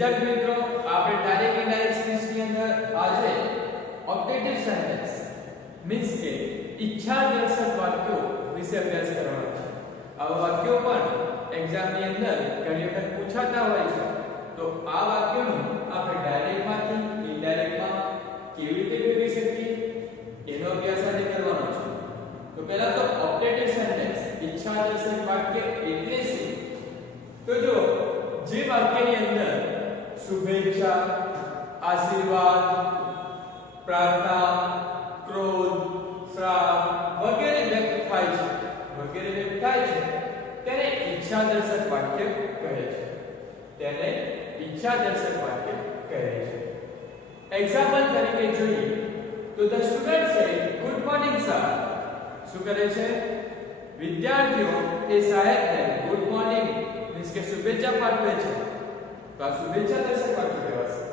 વિદ્યાર્થી મિત્રો આપણે ડાયરેક્ટ ઇનડાયરેક્ટ સ્પીચ ની અંદર આજે ઓબ્જેક્ટિવ સેન્ટેન્સ મીન્સ કે ઈચ્છાદર્શક વાક્યો વિશે અભ્યાસ કરવાનો છે. આવા વાક્યો પણ એક્ઝામ ની અંદર ઘણી વખત પૂછાતા હોય છે. તો આ વાક્યોનું આપણે ડાયરેક્ટ માંથી ઇનડાયરેક્ટ માં કેવી રીતે ફેરવી શકીએ એનો અભ્યાસ આજે કરવાનો છે. તો પહેલા તો ઓબ્જેક્ટિવ સેન્ટેન્સ ઈચ્છાદર્શક વાક્ય એટલે શું? તો જો જે વાક્યની અંદર શુભેચ્છા, આશીર્વાદ, પ્રાર્થના, ક્રોધ, શ્રાપ વગેરે વ્યક્ત થાય છે તેને ઈચ્છાદર્શક વાક્ય કહે છે. એક્ઝામ્પલ તરીકે જોઈએ તો the student said good morning sir. શું કરે છે? વિદ્યાર્થીઓ એ સાહેબને ગુડ મોર્નિંગ મીન્સ કે શુભેચ્છા પાઠવે છે. તો આ શુભેચ્છાદર્શક વાક્ય કહેવાશે.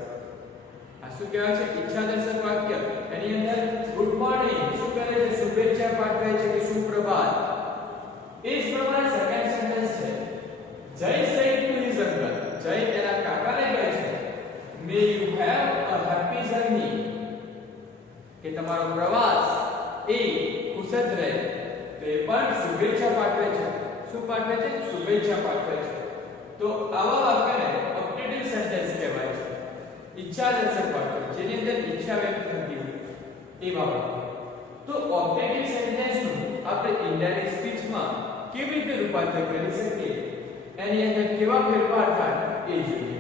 આ શું કહેવાય છે? ઈચ્છાદર્શક વાક્ય. એની અંદર ગુડ મોર્નિંગ શું કરે છે? શુભેચ્છા પાઠવે છે કે સુપ્રભાત. એ જ પ્રમાણે સેકન્ડ સેન્ટેન્સ છે જય સેડ ટુ હિઝ અંકલ. જય તેના કાકાને કહે છે may you have a happy journey કે તમારો પ્રવાસ એ ખુશદ રહે. તો એ પણ શુભેચ્છા પાઠવે છે. શું પાઠવે છે? શુભેચ્છા પાઠવે છે. તો આવા વાક્યને ઓબ્જેક્ટિવ સેન્ટેન્સ કહેવાય છે. ઈચ્છાદર્શક વાક્ય જેની અંદર ઈચ્છા વ્યક્ત થતી હોય એવા વાક્ય. તો ઓબ્જેક્ટિવ સેન્ટેન્સનું આપણે ઇનડાયરેક્ટ સ્પીચમાં કેવી રીતે રૂપાંતર કરી શકીએ, એની અંદર કેવા ફેરફાર થાય એ જોઈએ.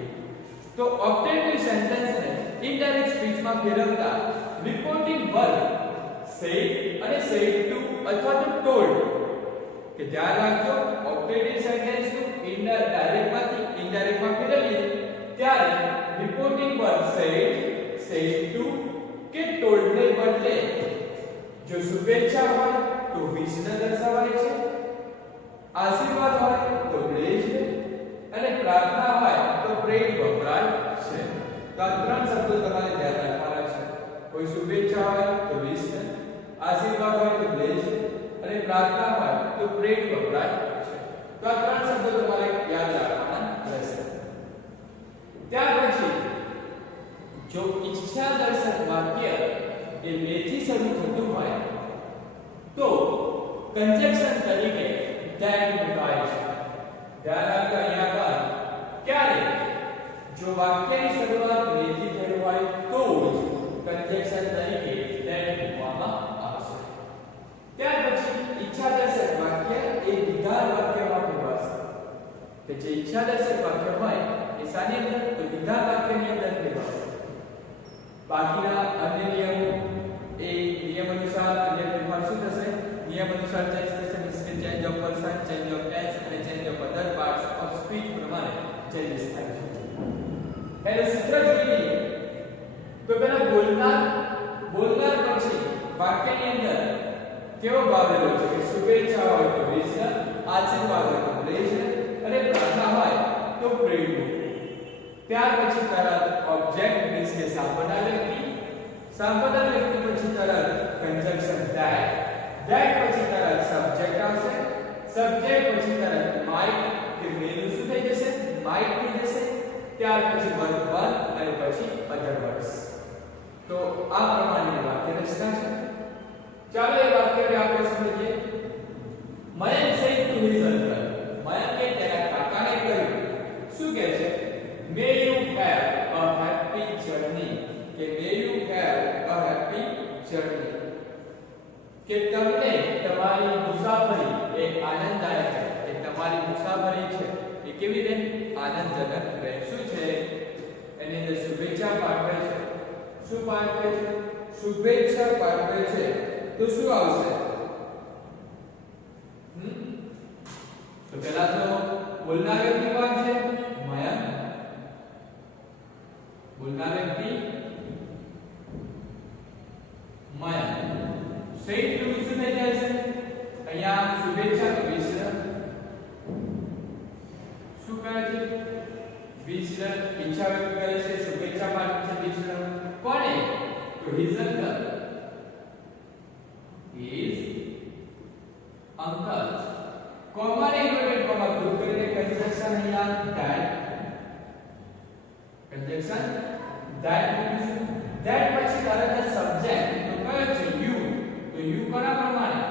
તો ઓબ્જેક્ટિવ સેન્ટેન્સને ઇનડાયરેક્ટ સ્પીચમાં ફેરવતા રિપોર્ટિંગ વર્બ સેડ અને સેડ ટુ અથવા તો ટોલ્ડ કે ધ્યાન રાખજો ઓબ્જેક્ટિવ સેન્ટેન્સનું ડાયરેક્ટ માંથી ઇનડાયરેક્ટ માં ફેરવીએ ત્યારે reporting verb said, said to કે ટોલ્ડ ને બદલે જો શુભેચ્છા હોય તો વિશને દર્શાવાય છે, આશીર્વાદ હોય તો બ્લેઝ અને પ્રાર્થના હોય તો પ્રેડ વપરાય છે. તો આ ત્રણ શબ્દો તમારે ધ્યાન રાખવાના છે. કોઈ શુભેચ્છા હોય તો વિશ, આશીર્વાદ હોય તો બ્લેઝ અને પ્રાર્થના હોય તો પ્રેડ વપરાય છે. તો આ ત્રણ શબ્દો તમારે યાદ રાખવાના રહેશે. ત્યાર પછી જો ઈચ્છાદર્શક વાક્ય એ બે થી શરૂ થતું હોય તો કન્જક્શન તરીકે ધેટ મુકાય છે. ધ્યાન રાખજો અહીંયા પર ક્યારે જો વાક્યની શરૂઆત બે થી થઈ હોય તો જ કન્જક્શન તરીકે ધેટ મૂકવામાં આવશે. ત્યાર પછી ઈચ્છાદર્શક વાક્ય એ વિધાન વાક્યમાં ફેરવાશે. કે જે ઈચ્છાદર્શક વાક્ય હોય એ સાની અંદર તો વિધાન વાક્યની અંદર ફેરવાશે. બાકીના અન્ય નિયમો એ નિયમ અનુસાર અન્ય ફેરફાર શું થશે? નિયમ અનુસાર ચેન્જ થશે. મીન્સ કે change of person, change of tense અને change of other parts of speech પ્રમાણે ચેન્જીસ થાય છે. એનું સૂત્ર જોઈએ તો પેલા બોલનાર પછી વાક્યની અંદર કેવો ભાવ લેવો છે કે શુભેચ્છા હોય તો વિશ, આશીર્વાદ હોય તો બ્લેઝ અને પ્રાર્થના હોય તો પ્રેડ. ત્યાર પછી તરત ઓબ્જેક્ટ મીન્સ કે સાંભળનાર વ્યક્તિ પછી તરત કન્જક્શન ધેટ પછી તરત સબ્જેક્ટ આવશે. સબ્જેક્ટ પછી તરત માઇટ કે મેનું શું થઈ જશે? માઇટ થઈ જશે. ત્યાર પછી વર્બ 1 અને પછી અધર વર્બ્સ. તો આ પ્રમાણેની વાક્ય રચના છે. ચાલો એ વાક્યને આપણે સમજીએ. Mayank said to his uncle. મયંકે તેના કાકાને કહ્યું. શું કહે છે? May you have a happy journey કે may you have a happy journey કે તમને તમારી મુસાફરી એક આનંદદાયક રહે. કે તમારી મુસાફરી છે એ કેવી રહે? આનંદજનક રહે. શું છે? એની અંદર શુભેચ્છા પાઠવે છે. શું પાઠવે છે? શુભેચ્છા પાઠવે છે. તો શું આવશે? તો પહેલા તો બોલનાર વ્યક્તિ કોણ છે? મયંક. બોલનાર વ્યક્તિ મયંક. સેડ ટુ શું થઈ જાય છે? અહીંયા શુભેચ્છા તો વિશ. શું કહે છે? વિશ ઈચ્છા વ્યક્ત કરે છે, શુભેચ્છા પાઠવે છે વિશ. કોને? તો his uncle. His uncle. Comma ને ઇન્વર્ટેડ કોમા ગ્રુપ કરીને કન્સ્ટ્રક્શન અહીંયા ધેટ conjunction that પછી તરત જ સબ્જેક્ટ તો કયો છે યુ તો યુ કોના પ્રમાણે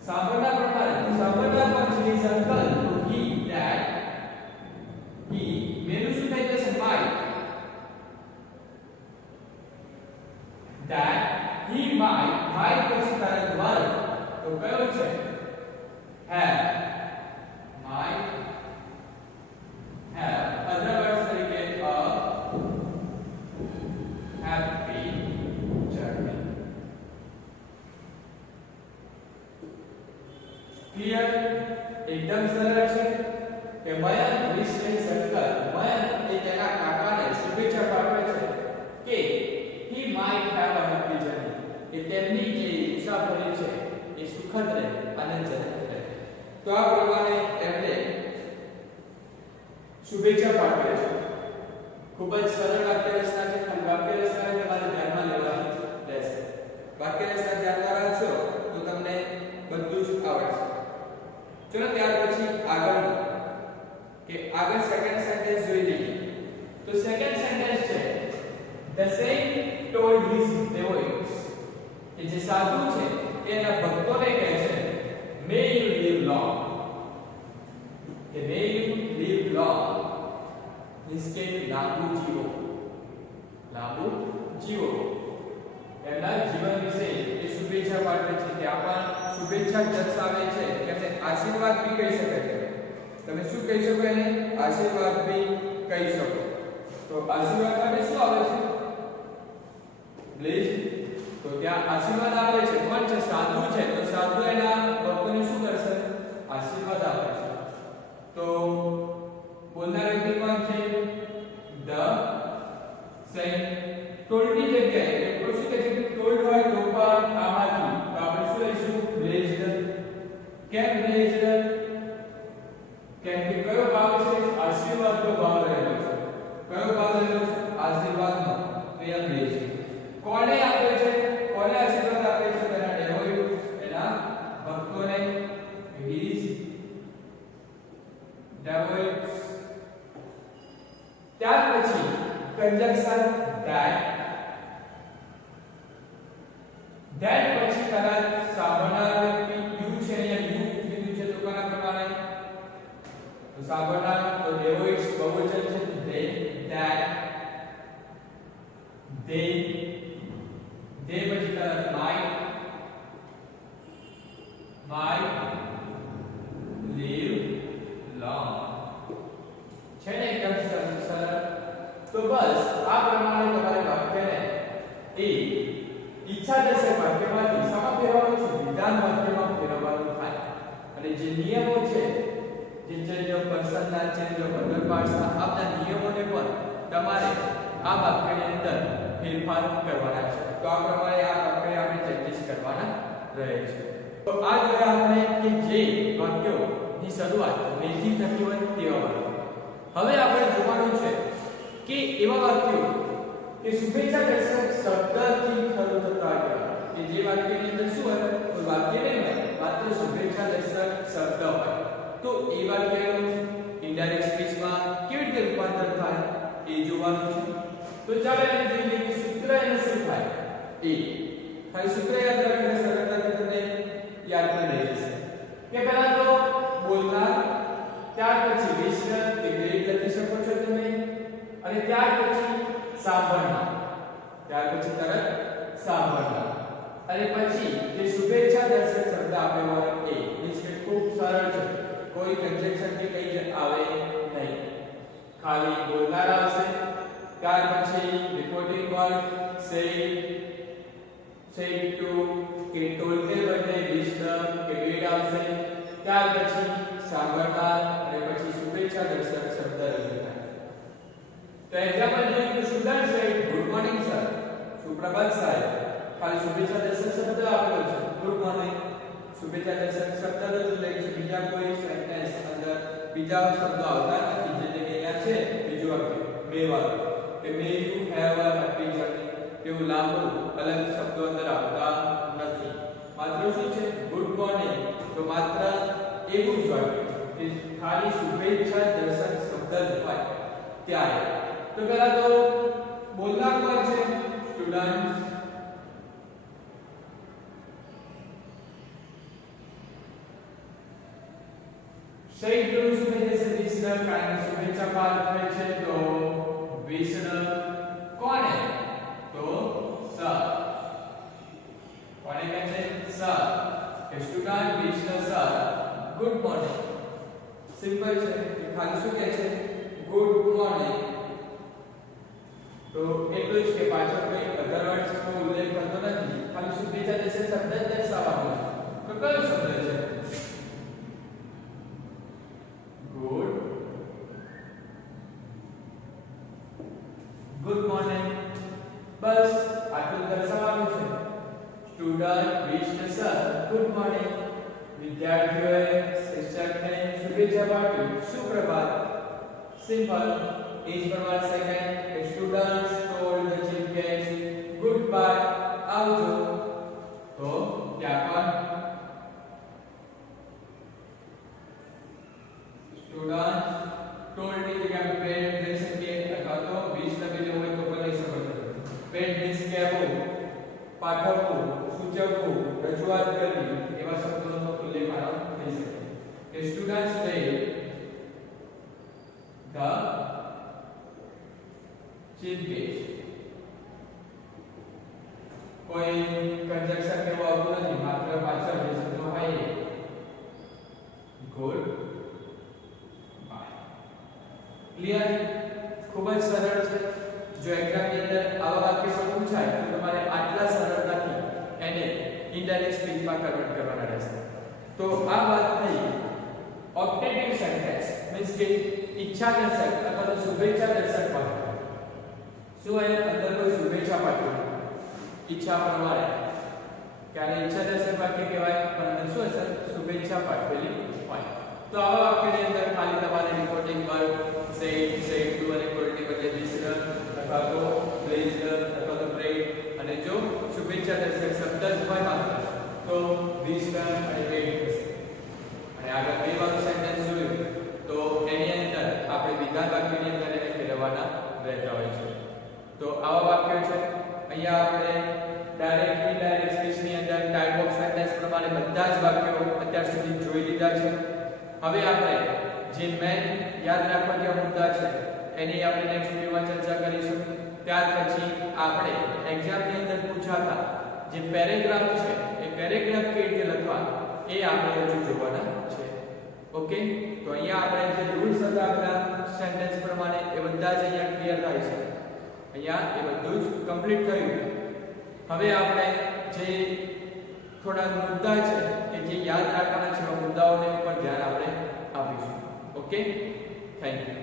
સાંભળના પ્રમાણે તો સાંભળના પર છે સર્કલ તો he that he મેનું શું થઈ જશે might that he might પછી તરત વર્બ તો કયો છે have might have other words તરીકે a happy journey. Clear? एकदम सरળ છે કે મયંક વિશ્લેષ સર્કલ મયંક એ તેના કાકાને શુભેચ્છા પાઠવે છે કે he might have a happy journey કે તેમની જે મુસાફરી છે એ સુખદ રહે આનંદજનક રહે તો આ પ્રમાણે એમને શુભેચ્છા પાઠવે છે ખૂબ જ સરળ વાક્ય રચના છે પણ વાક્ય રચનાને તમારે ધ્યાનમાં લેવાની રહેશે વાક્ય રચના ધ્યાનમાં રાખશો તો તમને બધું જ આવડશે ચલો ત્યાર પછી આગળનું કે આગળ સેકન્ડ સેન્ટેન્સ જોઈ લઈએ તો સેકન્ડ સેન્ટેન્સ છે the saint told his devotees કે જે સાધુ છે તે એના ભક્તોને કહે છે may you live long કે may you live long इसके લાંબુ જીવો એમના જીવન વિશે એ શુભેચ્છા પાઠવે છે ત્યાં પણ શુભેચ્છા દર્શાવે છે કે એમને આશીર્વાદ બી કહી શકાય છે તમે શું કહી શકો એને આશીર્વાદ બી કહી શકો તો આશીર્વાદ માટે શું આવે છે બ્લેસ તો ત્યાં આશીર્વાદ આપે છે કોણ છે સાધુ છે તો સાધુ એના ભક્તોને શું કરશે આશીર્વાદ આપે છે તો બોલનાર વ્યક્તિ કોણ છે the saint told ની જગ્યાએ તો શું કહે છે told હોય તો પણ આમાંથી તો આપણે શું લઈશું blessed કેમ blessed કેમ કે કયો ભાવ છે આશીર્વાદનો ભાવ રહેલો છે કયો ભાવ રહેલો છે આશીર્વાદનો તો એમ blessed કોને આપે છે કોને આશીર્વાદ આપે છે તેના ડેવોઇડ એના ભક્તોને his devotees ત્યાર પછી conjunction that પછી તરત સાંભળનાર વ્યક્તિ યુ છે અહીંયા યુ કીધું છે તો કોના પ્રમાણે તો સાંભળનાર તો devotees બહુવચન છે they that they પછી તરત might live long છે ને એકદમ સરળ તો બસ આ પ્રમાણે તમારે વાક્યને એ ઈચ્છાદર્શક વાક્યમાંથી શેમાં ફેરવવાનું છે વિધાન વાક્યમાં ફેરવવાનું થાય અને જે નિયમો છે જે ચેન્જ ઓફ પર્સનના ચેન્જ ઓફ અધર પાર્ટ્સના આ બધા નિયમોને પણ તમારે આ વાક્યની અંદર ફેરફાર કરવાના છે તો આ પ્રમાણે આ વાક્યને આપણે ચેન્જીસ કરવાના રહે છે તો આ જોયા આપણે કે જે વાક્યોની શરૂઆત મેથી થતી હોય તેવા વાક્યો હવે આપણે જોવાનું છે કે એવા વાક્યો કે શુભેચ્છા દર્શક શબ્દથી શરૂ થતા હોય કે જે વાક્યની અંદર શું હોય તો વાક્ય નહીં હોય માત્ર શુભેચ્છા દર્શક શબ્દ હોય તો એ વાક્યનું ઇનડાયરેક્ટ સ્પીચમાં કેવી રીતે રૂપાંતર થાય એ જોવાનું છે તો ચાલો એને જોઈએ કે સૂત્ર એનું શું થાય એ ખાલી સૂત્ર યાદ રાખીને સરળતાથી તમને યાદમાં રહી જશે કે પહેલા તો બોલનાર ત્યાર પછી વિશ્વ કે ગ્રેડ લખી શકો છો તમે અને ત્યાર પછી સાંભળનાર ત્યાર પછી તરત સાંભળનાર અને પછી જે શુભેચ્છા દર્શક શબ્દ આપ્યો હોય એ મીન્સ કે ખૂબ સરળ છે કોઈ કન્જેક્શન કે કઈ આવે નહીં ખાલી બોલનાર આવશે ત્યાર પછી રિપોર્ટિંગ વર્ડ say to કે told કે બદલે વિશ્વ કે ગ્રેડ આવશે ત્યાર પછી સાંભળનાર અને પછી શુભેચ્છા દર્શક શબ્દ રજૂ થાય તો એક્ઝામ્પલ જોઈએ તો સ્ટુડન્ટ સે ગુડ મોર્નિંગ સર સુપ્રભાત સાહેબ ખાલી શુભેચ્છા દર્શક શબ્દ આપેલો છે ગુડ મોર્નિંગ શુભેચ્છા દર્શક શબ્દ રજૂ થાય છે બીજા કોઈ સેન્ટેન્સ અંદર બીજા શબ્દો આવતા નથી જે અહીંયા છે બીજું વાક્ય મે વાળું કે may you have a happy journey એવું લાંબુ અલગ શબ્દો અંદર આવતા નથી માત્ર શું છે ગુડ મોર્નિંગ તો માત્ર એવું જ વાક્ય કે ખાલી શુભેચ્છા દર્શક શબ્દ જ હોય ત્યારે તો પહેલા તો બોલનાર કોણ છે? સ્ટુડન્ટ્સ. શહીદ નું શું કહે છે? વિષ્ણ. કારણ કે શુભેચ્છા પાઠવે છે તો વિષ્ણ. કોને? તો સર. કોને કહે છે? સર. કે student Vishnu sir good morning. Simple છે કે ખાલી શું કહે છે? Good morning. તો એટલું જ કે પાછળ કોઈ અધર વર્ડ્સ નો ઉલ્લેખ થતો નથી, ખાલી શુભેચ્છા દેશે શબ્દ જ દર્શાવવાનો છે. તો કયો શબ્દ છે? Good morning. બસ આટલું દર્શાવવાનું છે. Student Vishnu sir good morning. વિદ્યાર્થીઓએ શિક્ષકને શુભેચ્છા પાઠવી. સુપ્રભાત. સિમ્પલ. Each પ્રમાણ second a student told the chief guest goodbye. આવજો. તો ત્યાં પણ સ્ટુડન્ટ ટોલ્ડ ની જગ્યાએ પેડ લઈ શકીએ અથવા તો 20 લખેલું હોય તો પણ લઈ શકો છો. પેડ મીન્સ કહેવું, પાઠવવું, સૂચવવું, રજૂઆત કરવી એવા શબ્દોનો ઉલ્લેખ આનો થઈ શકે. કે students told the chief guest. કોઈ કંજક્શન કેવું આવતું નથી, માત્ર પાછળ જે શબ્દો હોય એ ગુડ બાય. ક્લિયર? ખૂબ જ સરળ છે. જો એક્ઝામ ની અંદર આવા વાક્યો પૂછાય તો તમારે આટલા સરળતાથી એને ઇનડાયરેક્ટ સ્પીચમાં કન્વર્ટ કરવાના રહેશે. તો આ વાત થઈ ઓપ્ટેટિવ સેન્ટેન્સ મીન્સ કે ઈચ્છા દર્શક અથવા તો શુભેચ્છા દર્શક વાક્ય. શું એ અંદર કોઈ શુભેચ્છા પાઠવી ઈચ્છા પ્રમાણે ક્યારે ઈચ્છા દર્શક વાક્ય કહેવાય, પણ અંદર શું હશે? શુભેચ્છા પાઠવેલી હોય. તો આવા વાક્યની અંદર ખાલી તમારે રિપોર્ટિંગ વર્બ સેડ ટુ અને કોલ્ડની બદલે વિષ્ણ અથવા તો બ્લેઝડ અથવા તો બ્રેડ, અને જો શુભેચ્છા દર્શક શબ્દ જ હોય માત્ર તો વિષ્ણ અને બ્રેડ થશે. અને આગળ બે વાળું સેન્ટેન્સ જોયું તો એની અંદર આપણે વિધાન વાક્યની અંદર એને ફેરવવાના રહેતા હોય છે. તો આવા વાક્યો છે. અહીંયા આપણે ડાયરેક્ટ ઇનડાયરેક્ટ સ્પીચની અંદર ટાઈપ ઓફ સેન્ટેન્સ પ્રમાણે બધા જ વાક્યો અત્યાર સુધી જોઈ લીધા છે. હવે આપણે જે મેઇન યાદ રાખવા જેવા મુદ્દા છે એની આપણે નેક્સ્ટ વિડિયોમાં ચર્ચા કરીશું. ત્યાર પછી આપણે એક્ઝામની અંદર પૂછાતા જે પેરેગ્રાફ છે એ પેરેગ્રાફ કેવી રીતે લખવા એ આપણે હજુ જોવાના છે. ઓકે, તો અહીંયા આપણે જે રૂલ્સ હતા આપણા સેન્ટેન્સ પ્રમાણે એ બધા જ અહીંયા ક્લિયર થાય છે. અહીંયા એ બધું જ કમ્પ્લીટ થયું. હવે આપણે જે થોડા મુદ્દા છે કે જે યાદ રાખવાના છે, મુદ્દાઓને ઉપર ધ્યાન આપણે આપીશું. Okay, thank you.